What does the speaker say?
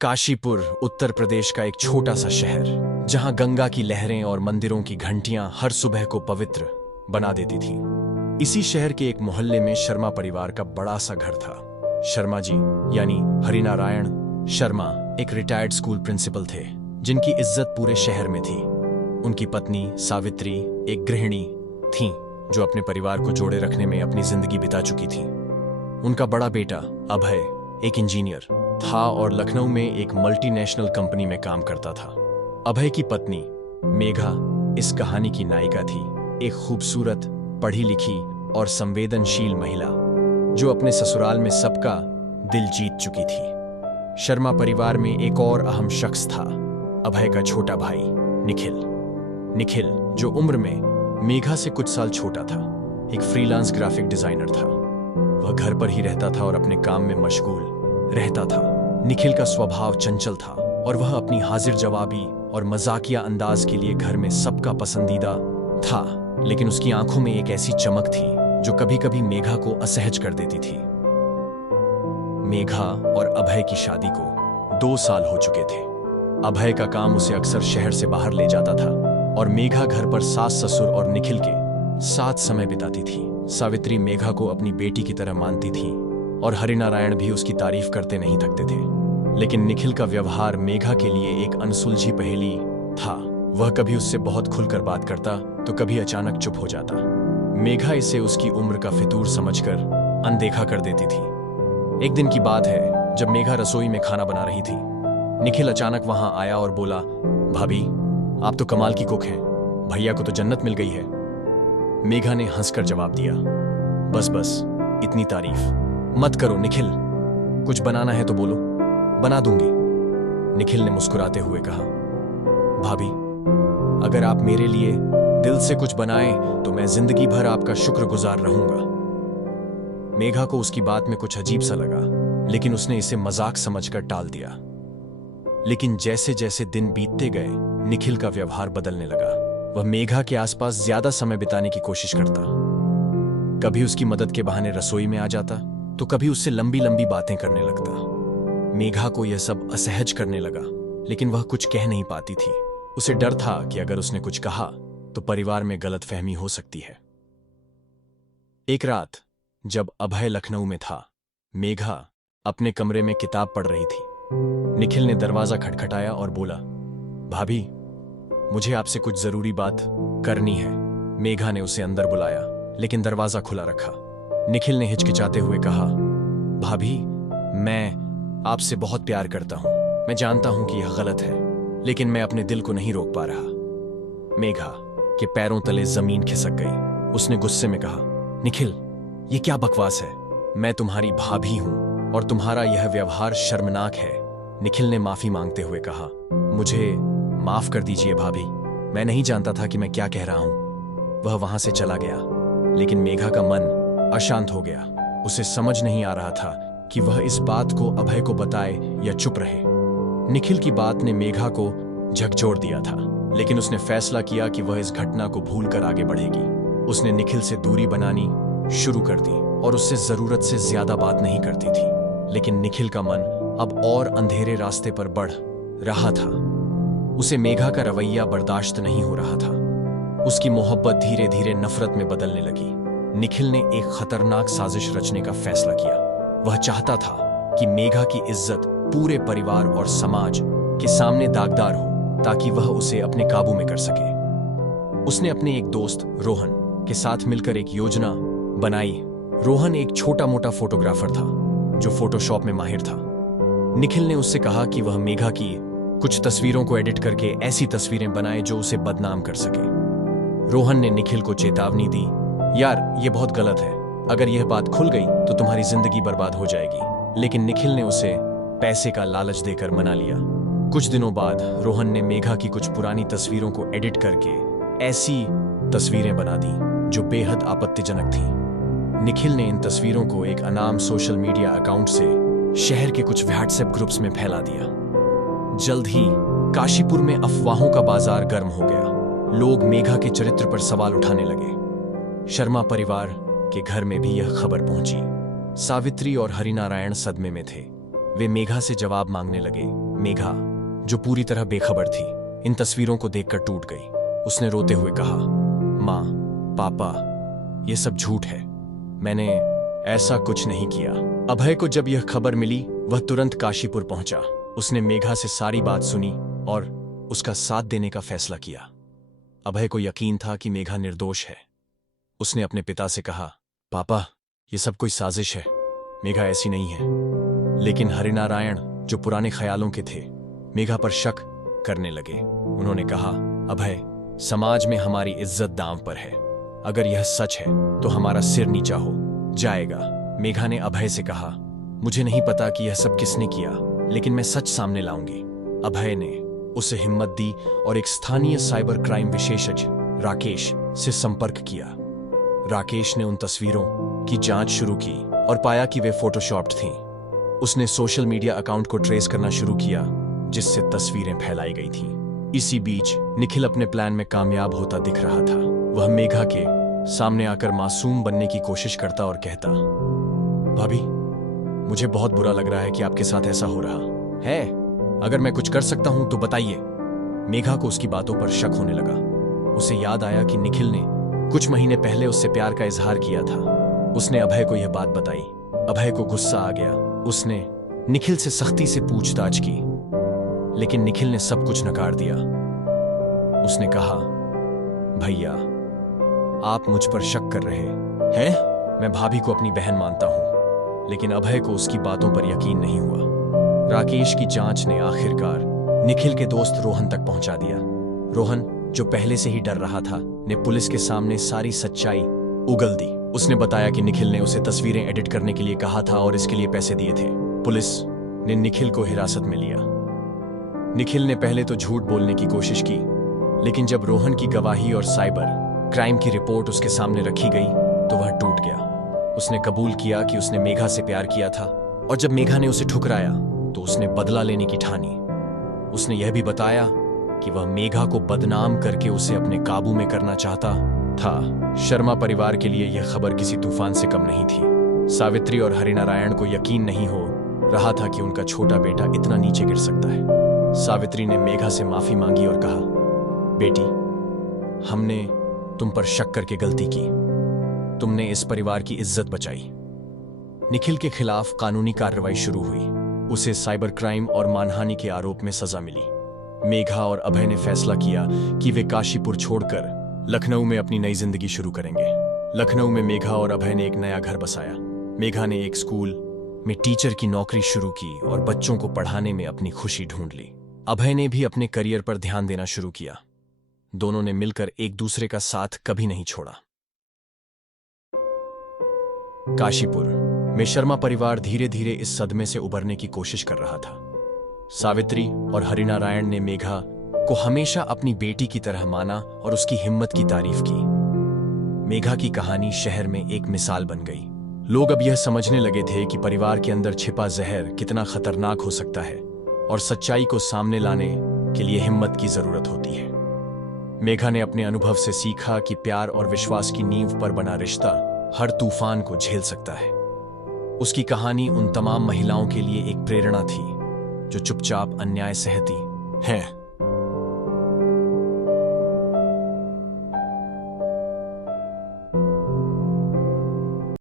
काशीपुर उत्तर प्रदेश का एक छोटा सा शहर, जहां गंगा की लहरें और मंदिरों की घंटियां हर सुबह को पवित्र बना देती थी। इसी शहर के एक मोहल्ले में शर्मा परिवार का बड़ा सा घर था। शर्मा जी यानी हरिनारायण शर्मा एक रिटायर्ड स्कूल प्रिंसिपल थे, जिनकी इज्जत पूरे शहर में थी। उनकी पत्नी सावित्री एक गृहिणी थीं, जो अपने परिवार को जोड़े रखने में अपनी जिंदगी बिता चुकी थी। उनका बड़ा बेटा अभय एक इंजीनियर था और लखनऊ में एक मल्टीनेशनल कंपनी में काम करता था। अभय की पत्नी मेघा इस कहानी की नायिका थी, एक खूबसूरत, पढ़ी लिखी और संवेदनशील महिला, जो अपने ससुराल में सबका दिल जीत चुकी थी। शर्मा परिवार में एक और अहम शख्स था, अभय का छोटा भाई निखिल। निखिल, जो उम्र में मेघा से कुछ साल छोटा था, एक फ्रीलांस ग्राफिक डिजाइनर था। वह घर पर ही रहता था और अपने काम में मशगूल रहता था। निखिल का स्वभाव चंचल था और वह अपनी हाजिर जवाबी और मजाकिया अंदाज के लिए घर में सबका पसंदीदा था, लेकिन उसकी आंखों में एक ऐसी चमक थी जो कभी कभी मेघा को असहज कर देती थी। मेघा और अभय की शादी को 2 साल हो चुके थे। अभय का काम उसे अक्सर शहर से बाहर ले जाता था और मेघा घर पर सास ससुर और निखिल के साथ समय बिताती थी। सावित्री मेघा को अपनी बेटी की तरह मानती थी और हरिनारायण भी उसकी तारीफ करते नहीं थकते थे। लेकिन निखिल का व्यवहार मेघा के लिए एक अनसुलझी पहेली था। वह कभी उससे बहुत खुलकर बात करता तो कभी अचानक चुप हो जाता। मेघा इसे उसकी उम्र का फितूर समझकर अनदेखा कर देती थी। एक दिन की बात है, जब मेघा रसोई में खाना बना रही थी, निखिल अचानक वहां आया और बोला, भाभी आप तो कमाल की कुक हैं, भैया को तो जन्नत मिल गई है। मेघा ने हंसकर जवाब दिया, बस बस इतनी तारीफ मत करो निखिल, कुछ बनाना है तो बोलो, बना दूंगी। निखिल ने मुस्कुराते हुए कहा, भाभी अगर आप मेरे लिए दिल से कुछ बनाएं तो मैं जिंदगी भर आपका शुक्रगुजार रहूंगा। मेघा को उसकी बात में कुछ अजीब सा लगा, लेकिन उसने इसे मजाक समझकर टाल दिया। लेकिन जैसे जैसे दिन बीतते गए, निखिल का व्यवहार बदलने लगा। वह मेघा के आसपास ज्यादा समय बिताने की कोशिश करता। कभी उसकी मदद के बहाने रसोई में आ जाता तो कभी उससे लंबी लंबी बातें करने लगता। मेघा को यह सब असहज करने लगा, लेकिन वह कुछ कह नहीं पाती थी। उसे डर था कि अगर उसने कुछ कहा तो परिवार में गलतफहमी हो सकती है। एक रात जब अभय लखनऊ में था, मेघा अपने कमरे में किताब पढ़ रही थी। निखिल ने दरवाजा खटखटाया और बोला, भाभी मुझे आपसे कुछ जरूरी बात करनी है। मेघा ने उसे अंदर बुलाया, लेकिन दरवाजा खुला रखा। निखिल ने हिचकिचाते हुए कहा, भाभी मैं आपसे बहुत प्यार करता हूं। मैं जानता हूं कि यह गलत है, लेकिन मैं अपने दिल को नहीं रोक पा रहा। मेघा के पैरों तले जमीन खिसक गई। उसने गुस्से में कहा, निखिल ये क्या बकवास है? मैं तुम्हारी भाभी हूं और तुम्हारा यह व्यवहार शर्मनाक है। निखिल ने माफी मांगते हुए कहा, मुझे माफ कर दीजिए भाभी, मैं नहीं जानता था कि मैं क्या कह रहा हूं। वह वहां से चला गया, लेकिन मेघा का मन अशांत हो गया। उसे समझ नहीं आ रहा था कि वह इस बात को अभय को बताए या चुप रहे। निखिल की बात ने मेघा को झकझोर दिया था, लेकिन उसने फैसला किया कि वह इस घटना को भूलकर आगे बढ़ेगी। उसने निखिल से दूरी बनानी शुरू कर दी और उससे जरूरत से ज्यादा बात नहीं करती थी। लेकिन निखिल का मन अब और अंधेरे रास्ते पर बढ़ रहा था। उसे मेघा का रवैया बर्दाश्त नहीं हो रहा था। उसकी मोहब्बत धीरे धीरे नफरत में बदलने लगी। निखिल ने एक खतरनाक साजिश रचने का फैसला किया। वह चाहता था कि मेघा की इज्जत पूरे परिवार और समाज के सामने दागदार हो, ताकि वह उसे अपने काबू में कर सके। उसने अपने एक दोस्त रोहन के साथ मिलकर एक योजना बनाई। रोहन एक छोटा मोटा फोटोग्राफर था जो फोटोशॉप में माहिर था। निखिल ने उससे कहा कि वह मेघा की कुछ तस्वीरों को एडिट करके ऐसी तस्वीरें बनाए जो उसे बदनाम कर सके। रोहन ने निखिल को चेतावनी दी, यार ये बहुत गलत है, अगर यह बात खुल गई तो तुम्हारी जिंदगी बर्बाद हो जाएगी। लेकिन निखिल ने उसे पैसे का लालच देकर मना लिया। कुछ दिनों बाद रोहन ने मेघा की कुछ पुरानी तस्वीरों को एडिट करके ऐसी तस्वीरें बना दी जो बेहद आपत्तिजनक थीं। निखिल ने इन तस्वीरों को एक अनाम सोशल मीडिया अकाउंट से शहर के कुछ व्हाट्सएप ग्रुप्स में फैला दिया। जल्द ही काशीपुर में अफवाहों का बाजार गर्म हो गया। लोग मेघा के चरित्र पर सवाल उठाने लगे। शर्मा परिवार के घर में भी यह खबर पहुंची। सावित्री और हरिनारायण सदमे में थे। वे मेघा से जवाब मांगने लगे। मेघा, जो पूरी तरह बेखबर थी, इन तस्वीरों को देखकर टूट गई। उसने रोते हुए कहा, माँ, पापा, ये सब झूठ है, मैंने ऐसा कुछ नहीं किया। अभय को जब यह खबर मिली, वह तुरंत काशीपुर पहुंचा। उसने मेघा से सारी बात सुनी और उसका साथ देने का फैसला किया। अभय को यकीन था कि मेघा निर्दोष है। उसने अपने पिता से कहा, पापा, ये सब कोई साजिश है, मेघा ऐसी नहीं है। लेकिन हरिनारायण, जो पुराने ख्यालों के थे, मेघा पर शक करने लगे। उन्होंने कहा, अभय, समाज में हमारी इज्जत दांव पर है। अगर यह सच है तो हमारा सिर नीचा हो जाएगा। मेघा ने अभय से कहा, मुझे नहीं पता कि यह सब किसने किया, लेकिन मैं सच सामने लाऊंगी। अभय ने उसे हिम्मत दी और एक स्थानीय साइबर क्राइम विशेषज्ञ राकेश से संपर्क किया। राकेश ने उन तस्वीरों की जांच शुरू की और पाया कि वे फोटोशॉप्ड थीं। उसने सोशल मीडिया अकाउंट को ट्रेस करना शुरू किया, जिससे तस्वीरें फैलाई गई थीं। इसी बीच निखिल अपने प्लान में कामयाब होता दिख रहा था। वह मेघा के सामने आकर मासूम बनने की कोशिश करता और कहता, भाभी, मुझे बहुत बुरा लग रहा है कि आपके साथ ऐसा हो रहा है। अगर मैं कुछ कर सकता हूं तो बताइए। मेघा को उसकी बातों पर शक होने लगा। उसे याद आया कि निखिल ने कुछ महीने पहले उससे प्यार का इजहार किया था। उसने अभय को यह बात बताई। अभय को गुस्सा आ गया। उसने निखिल से सख्ती से पूछताछ की, लेकिन निखिल ने सब कुछ नकार दिया। उसने कहा, भैया, आप मुझ पर शक कर रहे हैं। मैं भाभी को अपनी बहन मानता हूं, लेकिन अभय को उसकी बातों पर यकीन नहीं हुआ। राकेश की जांच ने आखिरकार निखिल के दोस्त रोहन तक पहुंचा दिया। रोहन, जो पहले से ही डर रहा था, ने पुलिस के सामने सारी सच्चाई उगल दी। उसने बताया कि निखिल ने उसे तस्वीरें एडिट करने के लिए कहा था और इसके लिए पैसे दिए थे। पुलिस ने निखिल को हिरासत में लिया। निखिल ने पहले तो झूठ बोलने की कोशिश की, लेकिन जब रोहन की गवाही और साइबर क्राइम की रिपोर्ट उसके सामने रखी गई तो वह टूट गया। उसने कबूल किया कि उसने मेघा से प्यार किया था, और जब मेघा ने उसे ठुकराया तो उसने बदला लेने की ठानी। उसने यह भी बताया कि वह मेघा को बदनाम करके उसे अपने काबू में करना चाहता था। शर्मा परिवार के लिए यह खबर किसी तूफान से कम नहीं थी। सावित्री और हरिनारायण को यकीन नहीं हो रहा था कि उनका छोटा बेटा इतना नीचे गिर सकता है। सावित्री ने मेघा से माफी मांगी और कहा, बेटी, हमने तुम पर शक करके गलती की। तुमने इस परिवार की इज्जत बचाई। निखिल के खिलाफ कानूनी कार्रवाई शुरू हुई। उसे साइबर क्राइम और मानहानि के आरोप में सजा मिली। मेघा और अभय ने फैसला किया कि वे काशीपुर छोड़कर लखनऊ में अपनी नई जिंदगी शुरू करेंगे। लखनऊ में मेघा और अभय ने एक नया घर बसाया। मेघा ने एक स्कूल में टीचर की नौकरी शुरू की और बच्चों को पढ़ाने में अपनी खुशी ढूंढ ली। अभय ने भी अपने करियर पर ध्यान देना शुरू किया। दोनों ने मिलकर एक दूसरे का साथ कभी नहीं छोड़ा। काशीपुर में शर्मा परिवार धीरे धीरे इस सदमे से उबरने की कोशिश कर रहा था। सावित्री और हरिनारायण ने मेघा को हमेशा अपनी बेटी की तरह माना और उसकी हिम्मत की तारीफ की। मेघा की कहानी शहर में एक मिसाल बन गई। लोग अब यह समझने लगे थे कि परिवार के अंदर छिपा जहर कितना खतरनाक हो सकता है और सच्चाई को सामने लाने के लिए हिम्मत की जरूरत होती है। मेघा ने अपने अनुभव से सीखा कि प्यार और विश्वास की नींव पर बना रिश्ता हर तूफान को झेल सकता है। उसकी कहानी उन तमाम महिलाओं के लिए एक प्रेरणा थी जो चुपचाप अन्याय सहती हैं।